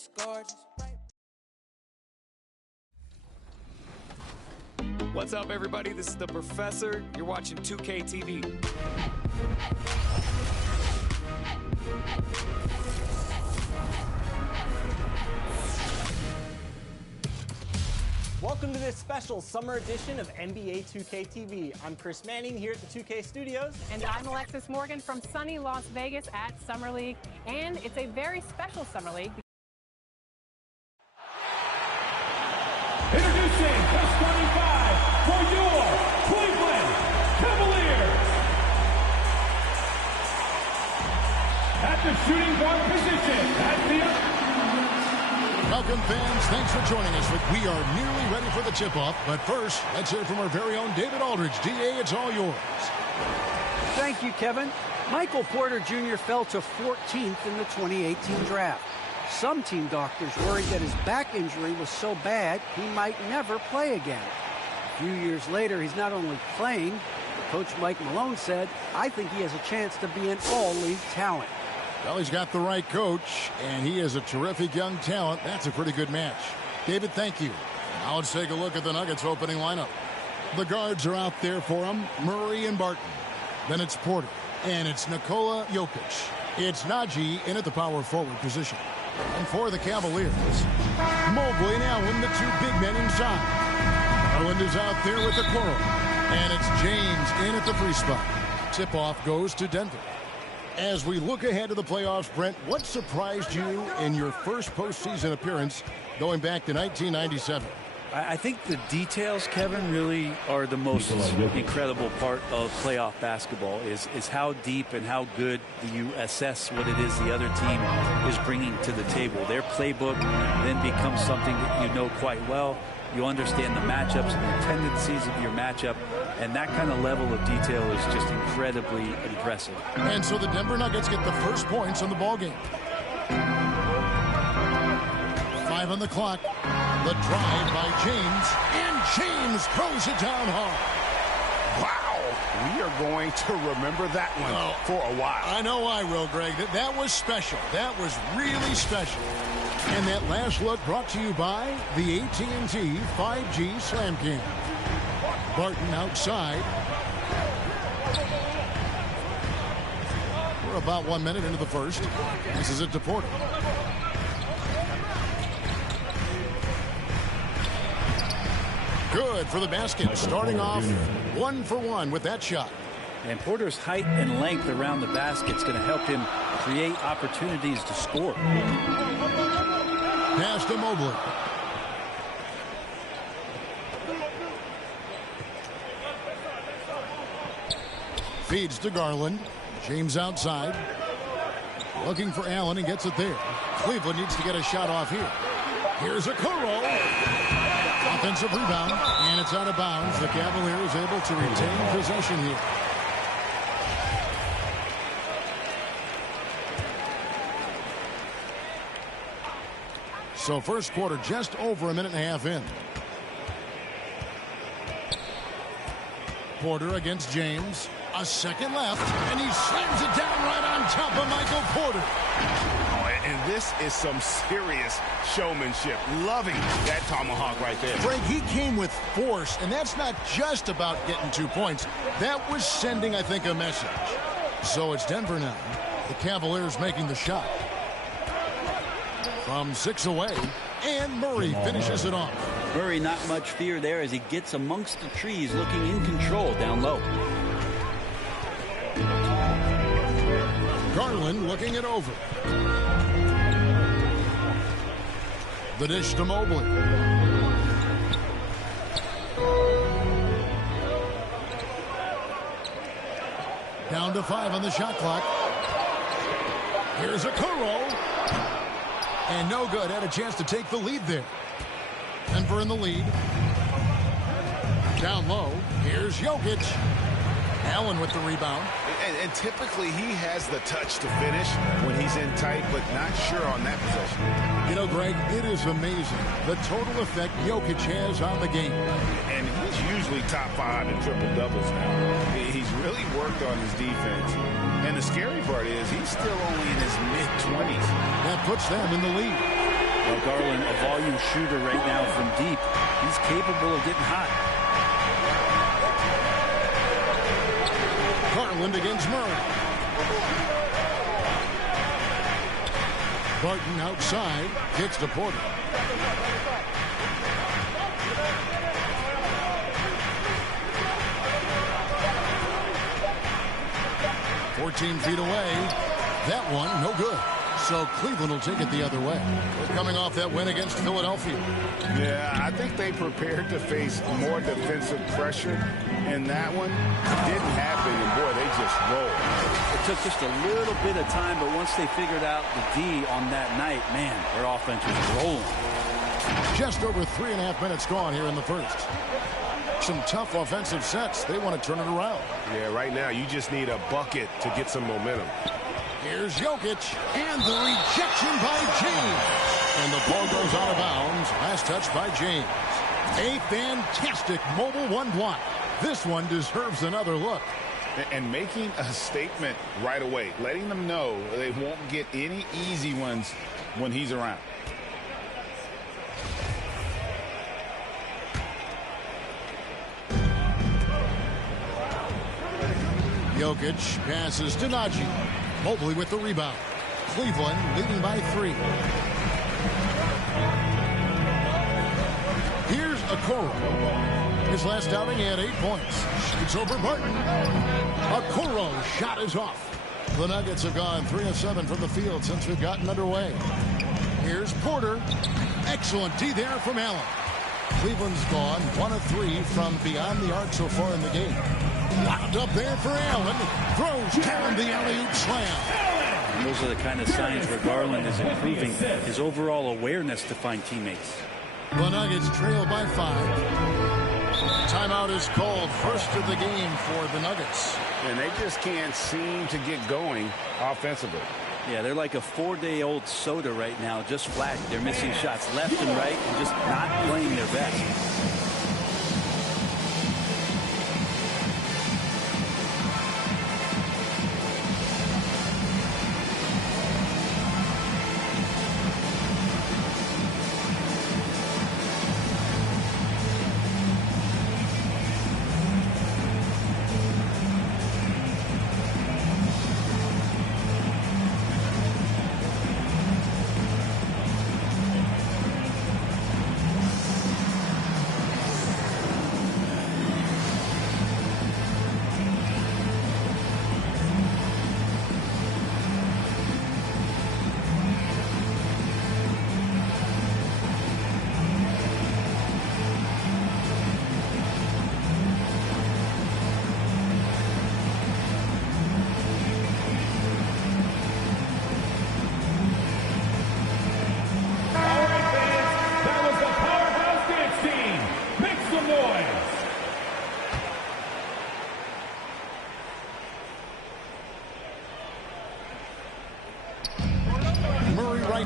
is gorgeous. What's up, everybody? This is the Professor. You're watching 2K TV. Welcome to this special summer edition of NBA 2K TV. I'm Chris Manning here at the 2K Studios. And I'm Alexis Morgan from sunny Las Vegas at Summer League. And it's a very special Summer League. Introducing plus 25 for your Cleveland Cavaliers. At the shooting guard position, Welcome, fans. Thanks for joining us. We are nearly ready for the tip-off. But first, let's hear from our very own David Aldridge. DA, it's all yours. Thank you, Kevin. Michael Porter Jr. fell to 14th in the 2018 draft. Some team doctors worried that his back injury was so bad he might never play again. A few years later, he's not only playing, Coach Mike Malone said, I think he has a chance to be an all-league talent. Well, he's got the right coach, and he is a terrific young talent. That's a pretty good match. David, thank you. Now let's take a look at the Nuggets opening lineup. The guards are out there for him, Murray and Barton. Then it's Porter, and it's Nikola Jokic. It's Najee in at the power forward position. And for the Cavaliers, Mobley and Allen, the two big men inside. Garland is out there with the Coral. And it's James in at the free spot. Tip-off goes to Denver. As we look ahead to the playoffs, Brent, what surprised you in your first postseason appearance going back to 1997? I think the details, Kevin, really are the most incredible part of playoff basketball is how deep and how good you assess what it is the other team is bringing to the table. Their playbook then becomes something that you know quite well. You understand the matchups and the tendencies of your matchup, and that kind of level of detail is just incredibly impressive. And so the Denver Nuggets get the first points on the ballgame. 5 on the clock. The drive by James, and James throws it down hard. Wow, we are going to remember that one for a while. I know I will, Greg. That was special. That was really special. And that last look brought to you by the AT&T 5G Slam Cam. Barton outside. We're about 1 minute into the first. This is it to Porter. Good for the basket. Starting off 1 for 1 with that shot. And Porter's height and length around the basket is going to help him create opportunities to score. Pass to Mobley. Feeds to Garland. James outside. Looking for Allen and gets it there. Cleveland needs to get a shot off here. Here's a Kuro. Offensive rebound, and it's out of bounds. The Cavaliers able to retain possession here. So first quarter just over a minute and a half in. Porter against James. A second left, and he slams it down right on top of Michael Porter. And this is some serious showmanship. Loving that tomahawk right there. Frank, he came with force, and that's not just about getting 2 points. That was sending, I think, a message. So it's Denver now. The Cavaliers making the shot. From 6 away, and Murray finishes it off. Murray, not much fear there as he gets amongst the trees, looking in control down low. Garland looking it over. The dish to Mobley. Down to 5 on the shot clock. Here's a Kuro. And no good. Had a chance to take the lead there. Denver in the lead. Down low. Here's Jokic. Allen with the rebound. And typically he has the touch to finish when he's in tight, but not sure on that possession. You know, Greg, it is amazing the total effect Jokic has on the game. And he's usually top 5 in triple-doubles now. He's really worked on his defense. And the scary part is he's still only in his mid-20s. That puts them in the lead. Well, Garland, a volume shooter right now from deep. He's capable of getting hot. Garland against Murray. Barton outside, kicks to Porter. "14 feet away." That one, no good. So Cleveland will take it the other way. Coming off that win against Philadelphia. Yeah, I think they prepared to face more defensive pressure in that one. It didn't happen, and boy, they just rolled. It took just a little bit of time, but once they figured out the D on that night, man, their offense was rolling. Just over 3.5 minutes gone here in the first. Some tough offensive sets. They want to turn it around. Yeah, right now you just need a bucket to get some momentum. Here's Jokic, and the rejection by James. And the ball goes out of bounds. Last touch by James. A fantastic mobile one block. This one deserves another look. And making a statement right away, letting them know they won't get any easy ones when he's around. Jokic passes to Najee. Mobley with the rebound. Cleveland leading by 3. Here's Okoro. His last outing, he had 8 points. Shoots over Barton. Okoro's shot is off. The Nuggets have gone 3 of 7 from the field since we've gotten underway. Here's Porter. Excellent D there from Allen. Cleveland's gone 1 of 3 from beyond the arc so far in the game. Wound up there for Allen. Throws down the alley-oop slam. And those are the kind of signs where Garland is improving his overall awareness to find teammates. The Nuggets trail by 5. Timeout is called, first of the game for the Nuggets. And they just can't seem to get going offensively. Yeah, they're like a 4-day-old soda right now, just flat. They're missing shots left and right and just not playing their best.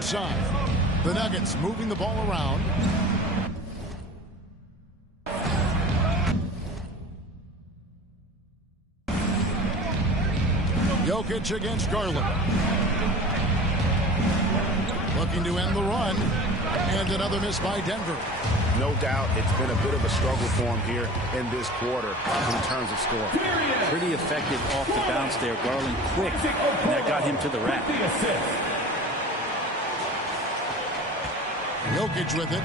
Side. The Nuggets moving the ball around. Jokic against Garland. Looking to end the run. And another miss by Denver. No doubt it's been a bit of a struggle for him here in this quarter in terms of scoring. Pretty effective off the bounce there. Garland quick, and that got him to the rack. Jokic with it.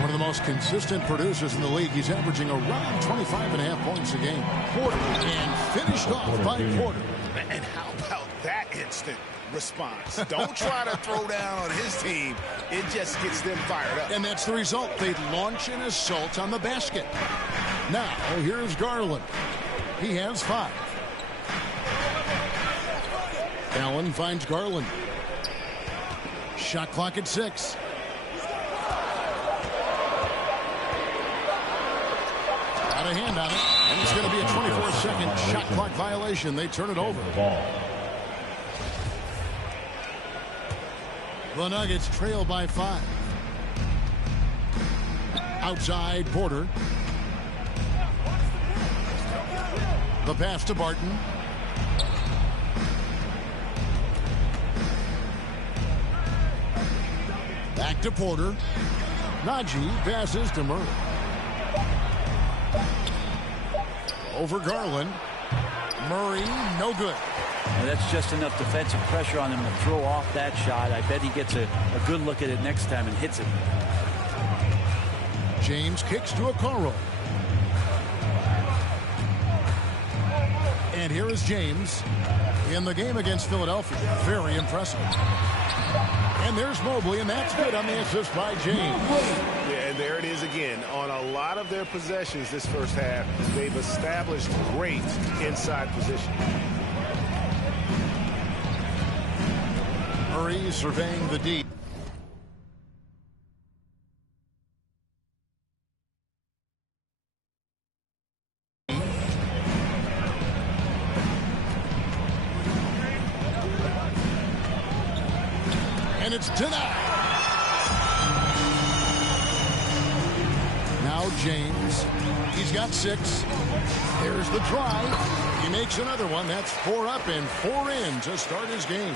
One of the most consistent producers in the league. He's averaging around 25.5 points a game. Porter, and finished off by Porter. And how about that instant response? Don't try to throw down on his team. It just gets them fired up. And that's the result. They launch an assault on the basket. Now, here's Garland. He has 5. Allen finds Garland. Shot clock at 6. A hand on it, and it's going to be a 24-second shot clock violation. They turn it over. The Nuggets trail by 5. Outside, Porter. The pass to Barton. Back to Porter. Najee passes to Murray. Over Garland. Murray, no good. Well, that's just enough defensive pressure on him to throw off that shot. I bet he gets a good look at it next time and hits it. James kicks to Okoro. And here is James in the game against Philadelphia. Very impressive. And there's Mobley, and that's good on the assist by James. Yeah, and there it is again. On a lot of their possessions this first half, they've established great inside position. Murray surveying the D. And it's denied. Now James. He's got 6. There's the try. He makes another one. That's 4 up and 4 in to start his game.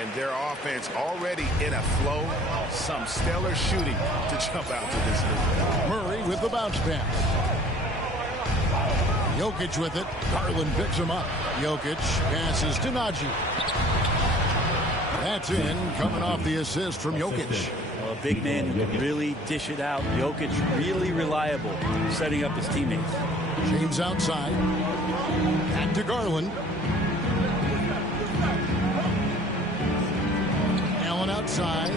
And their offense already in a flow. Some stellar shooting to jump out to this league. Murray with the bounce pass. Jokic with it. Garland picks him up. Jokic passes to Najee. That's in, coming off the assist from Jokic. Well, a big man who can really dish it out. Jokic really reliable, setting up his teammates. James outside. Back to Garland. Allen outside.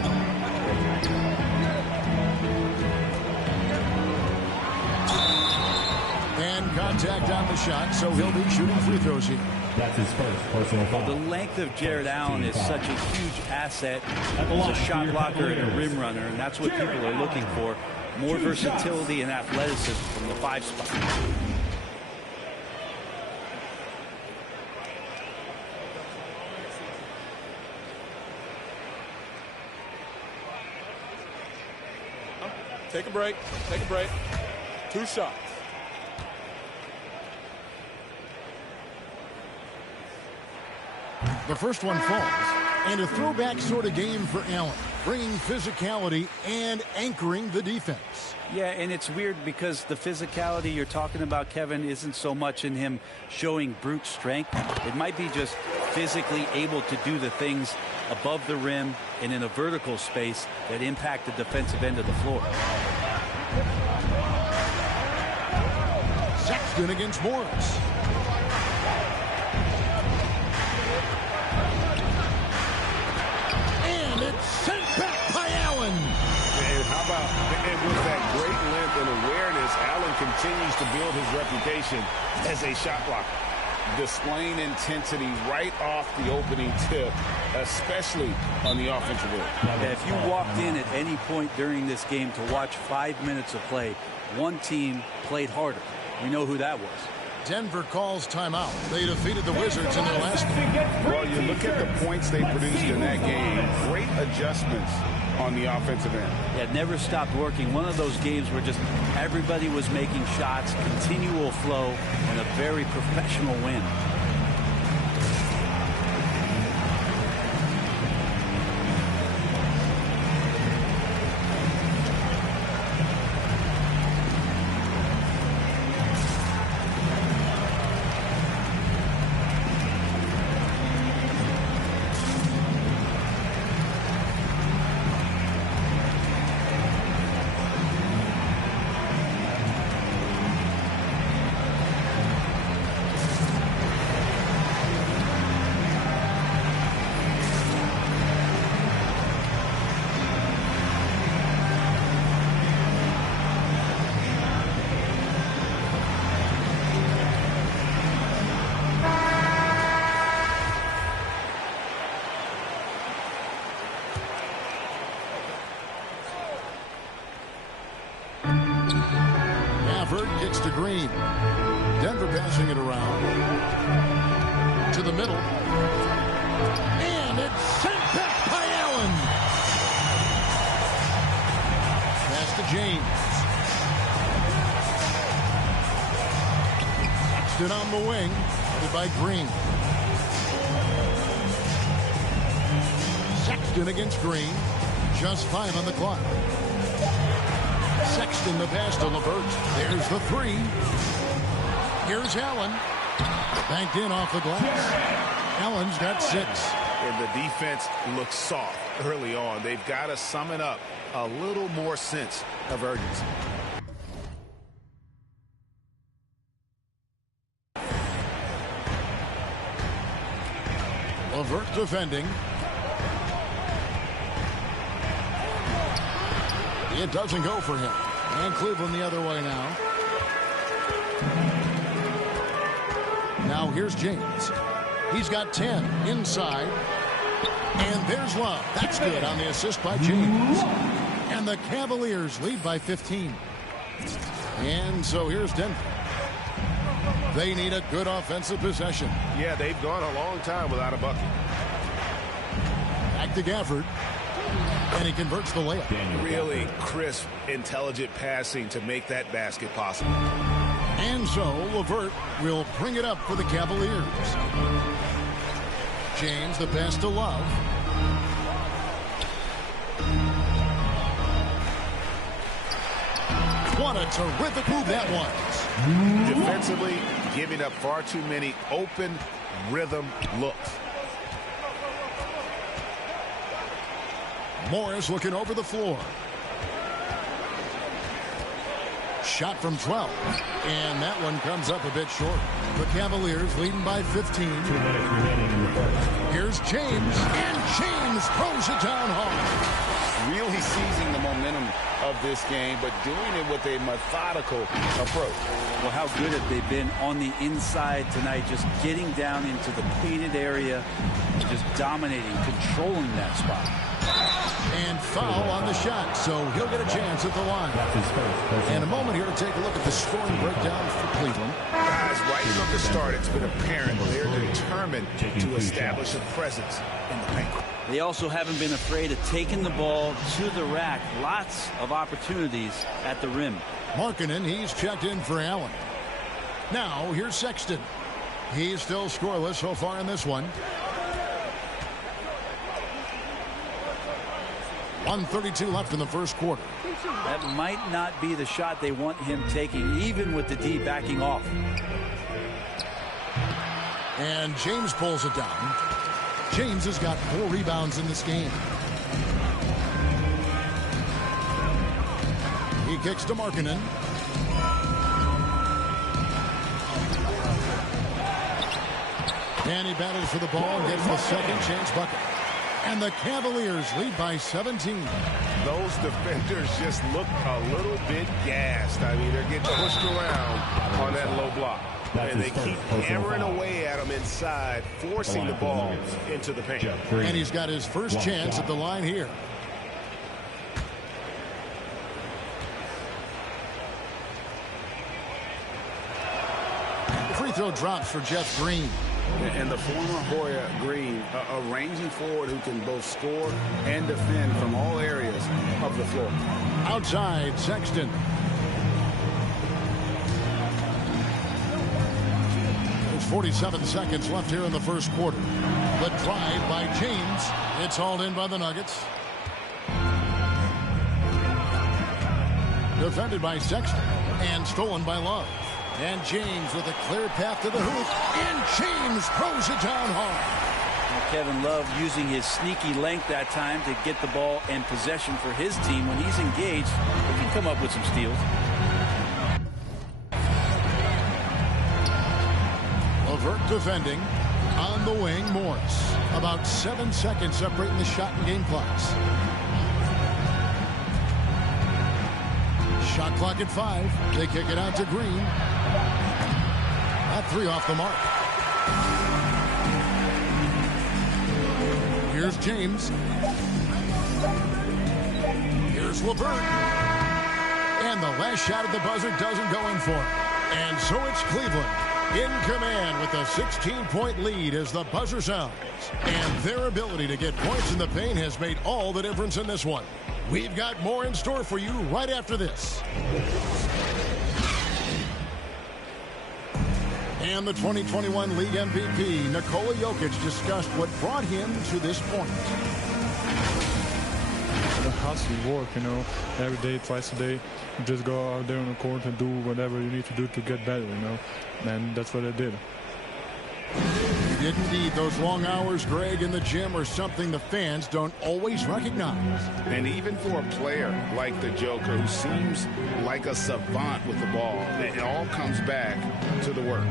And contact on the shot, so he'll be shooting free throws here. That's his first personal foul. The length of Jared Allen is such a huge asset. He's a shot blocker and a rim runner, and that's what people are looking for. More versatility and athleticism from the 5 spot. Take a break. Take a break. 2 shots. The first one falls, and a throwback sort of game for Allen, bringing physicality and anchoring the defense. Yeah, and it's weird because the physicality you're talking about, Kevin, isn't so much in him showing brute strength. It might be just physically able to do the things above the rim and in a vertical space that impact the defensive end of the floor. Sexton against Morris. And it's sent back by Allen. And how about, and with that great length and awareness, Allen continues to build his reputation as a shot blocker. Displaying intensity right off the opening tip, especially on the offensive end. Yeah, if you walked in at any point during this game to watch 5 minutes of play, one team played harder. We know who that was. Denver calls timeout. They defeated the Wizards in their last game. Well, you look at the points they produced in that game. Great adjustments on the offensive end. Yeah, never stopped working. One of those games where just everybody was making shots, continual flow, and a very professional win. Kicks to Green. Denver passing it around to the middle. And it's sent back by Allen. Pass to James. Sexton on the wing. Headed by Green. Sexton against Green. Just 5 on the clock. Sexton the pass to LeVert. There's the 3. Here's Allen. Banked in off the glass. Allen's got 6. And the defense looks soft early on. They've got to sum it up. A little more sense of urgency. LeVert defending. It doesn't go for him. And Cleveland the other way now. Now here's James. He's got 10 inside. And there's Love. That's good on the assist by James. And the Cavaliers lead by 15. And so here's Denver. They need a good offensive possession. Yeah, they've gone a long time without a bucket. Back to Gafford. And he converts the layup. Really crisp, intelligent passing to make that basket possible. And so LeVert will bring it up for the Cavaliers. James the pass to Love. What a terrific move that was. Defensively, giving up far too many open rhythm looks. Morris looking over the floor. Shot from 12. And that one comes up a bit short. The Cavaliers leading by 15. 2 minutes remaining in the first. Here's James. And James throws it down hard. Really seizing the momentum of this game, but doing it with a methodical approach. Well, how good have they been on the inside tonight, just getting down into the painted area, just dominating, controlling that spot. And foul on the shot, so he'll get a chance at the line. In a moment here to take a look at the scoring breakdown for Cleveland. Guys, right from the start, it's been apparent they're determined to establish a presence in the paint. They also haven't been afraid of taking the ball to the rack. Lots of opportunities at the rim. Markkanen, he's checked in for Allen. Now, here's Sexton. He's still scoreless so far in this one. 1:32 left in the first quarter. That might not be the shot they want him taking, even with the D backing off. And James pulls it down. James has got 4 rebounds in this game. He kicks to Markkanen. And he battles for the ball and gets the second chance bucket. And the Cavaliers lead by 17. Those defenders just look a little bit gassed. I mean, they're getting pushed around on that low block. And they keep hammering away at them inside, forcing the ball into the paint. And he's got his first chance at the line here. The free throw drops for Jeff Green. And the former Hoya Green, a ranging forward who can both score and defend from all areas of the floor. Outside, Sexton. There's 47 seconds left here in the first quarter. The drive by James. It's hauled in by the Nuggets. Defended by Sexton and stolen by Love. And James with a clear path to the hoop. And James throws it down hard. Now Kevin Love using his sneaky length that time to get the ball and possession for his team. When he's engaged, he can come up with some steals. LeVert defending. On the wing, Morris. About 7 seconds separating the shot and game clocks. Shot clock at 5. They kick it out to Green. That 3 off the mark. Here's James. Here's LeVert. And the last shot at the buzzer doesn't go in for him. And so it's Cleveland in command with a 16-point lead as the buzzer sounds. And their ability to get points in the paint has made all the difference in this one. We've got more in store for you right after this. And the 2021 League MVP, Nikola Jokic, discussed what brought him to this point. constantly work, you know, every day, twice a day. You just go out there on the court and do whatever you need to do to get better, you know, and that's what I did. You didn't need those long hours, Greg, in the gym are something the fans don't always recognize. And even for a player like the Joker, who seems like a savant with the ball, it all comes back to the work.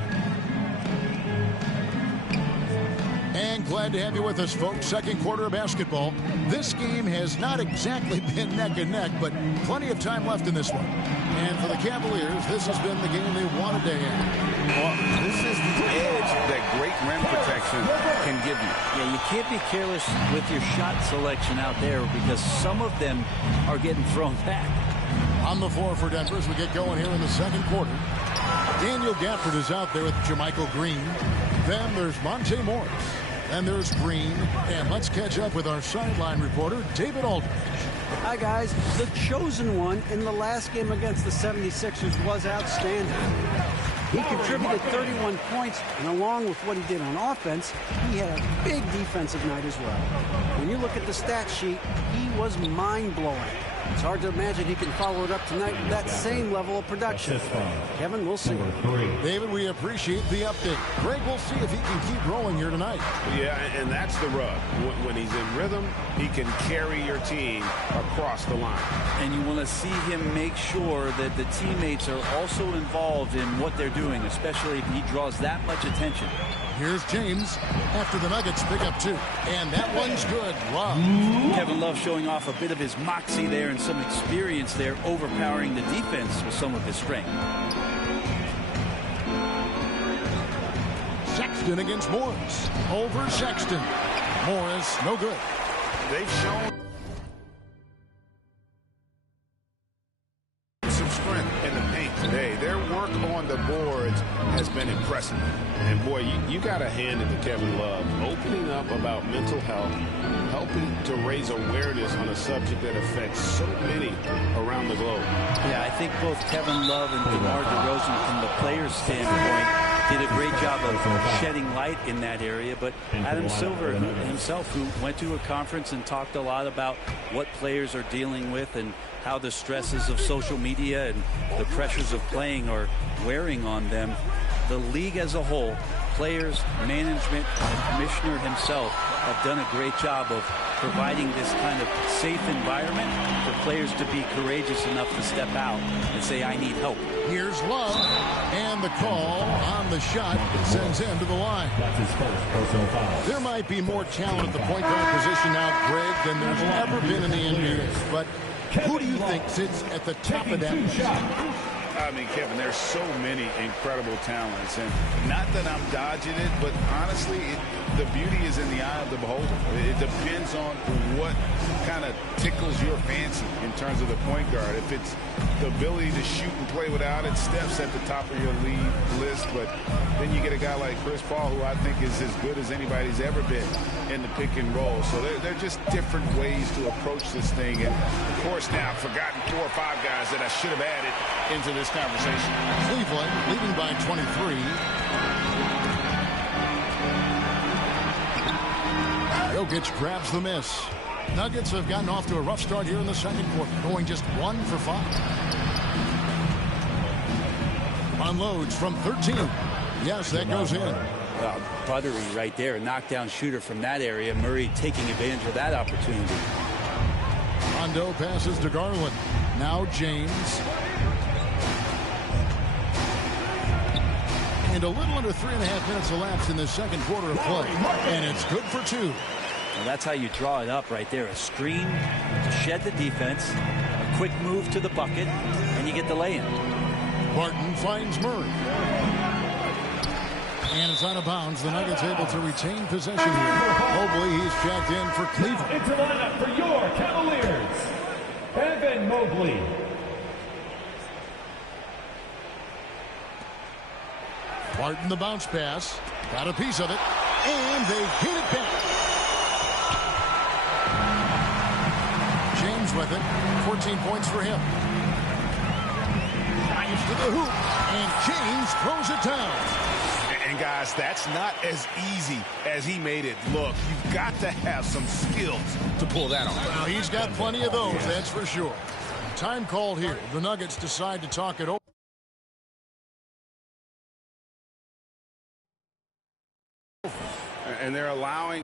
And glad to have you with us, folks. Second quarter of basketball. This game has not exactly been neck and neck, but plenty of time left in this one. And for the Cavaliers, this has been the game they wanted to have. Well, this is the edge that great rim protection can give you. Yeah, you can't be careless with your shot selection out there because some of them are getting thrown back. On the floor for Denver as we get going here in the second quarter. Daniel Gafford is out there with Jermichael Green. Then there's Monte Morris. Then there's Green. And let's catch up with our sideline reporter, David Aldridge. Hi, guys. The chosen one in the last game against the 76ers was outstanding. He contributed 31 points, and along with what he did on offense, he had a big defensive night as well. When you look at the stat sheet, he was mind-blowing. It's hard to imagine he can follow it up tonight with that same level of production. Kevin, we'll see. David, we appreciate the update. Greg, we'll see if he can keep rolling here tonight. Yeah, and that's the rub. When he's in rhythm, he can carry your team across the line. And you want to see him make sure that the teammates are also involved in what they're doing, especially if he draws that much attention. Here's James after the Nuggets pick up 2. And that one's good. Love. Kevin Love showing off a bit of his moxie there and some experience there, overpowering the defense with some of his strength. Sexton against Morris. Over Sexton. Morris, no good. They've shown some strength in the paint today. Their work on the boards has been impressive. And boy, you got a hand in the Kevin Love, opening up about mental health, helping to raise awareness on a subject that affects so many around the globe. Yeah, I think both Kevin Love and DeMar DeRozan, from the player's standpoint, did a great job of shedding light in that area. But Adam Silver himself, who went to a conference and talked a lot about what players are dealing with and how the stresses of social media and the pressures of playing are wearing on them. The league as a whole, players, management, and commissioner himself have done a great job of providing this kind of safe environment for players to be courageous enough to step out and say, I need help. Here's Love, and the call on the shot sends him to the line. That's his first personal foul. There might be more talent at the point guard position now, Greg, than there's ever been in the NBA. But who do you think sits at the top of that list? I mean, Kevin, there's so many incredible talents, and not that I'm dodging it, but honestly, the beauty is in the eye of the beholder. It depends on what kind of tickles your fancy in terms of the point guard. If it's the ability to shoot and play without it, Steph's at the top of your league list, but then you get a guy like Chris Paul, who I think is as good as anybody's ever been in the pick and roll. So they're just different ways to approach this thing. And, of course, now I've forgotten 4 or 5 guys that I should have added into this conversation. Cleveland leading by 23. Jokic grabs the miss. Nuggets have gotten off to a rough start here in the second quarter, going just 1 for 5. Unloads from 13. Yes, that goes in. Buttery right there, a knockdown shooter from that area. Murray taking advantage of that opportunity. Rondo passes to Garland. Now James. And a little under 3.5 minutes elapsed in the second quarter of play. And it's good for 2. Well, that's how you draw it up right there. A screen to shed the defense, a quick move to the bucket, and you get the lay-in. Barton finds Murray. And it's out of bounds. The Nuggets able to retain possession here. Mobley, he's checked in for Cleveland. Into the lineup for your Cavaliers, Evan Mobley. Barton the bounce pass. Got a piece of it. And they hit it back. James with it. 14 points for him. Drives to the hoop. And James throws it down. And guys, that's not as easy as he made it look. You've got to have some skills to pull that off. Well, he's got plenty of those, that's for sure. Time called here. The Nuggets decide to talk it over. And they're allowing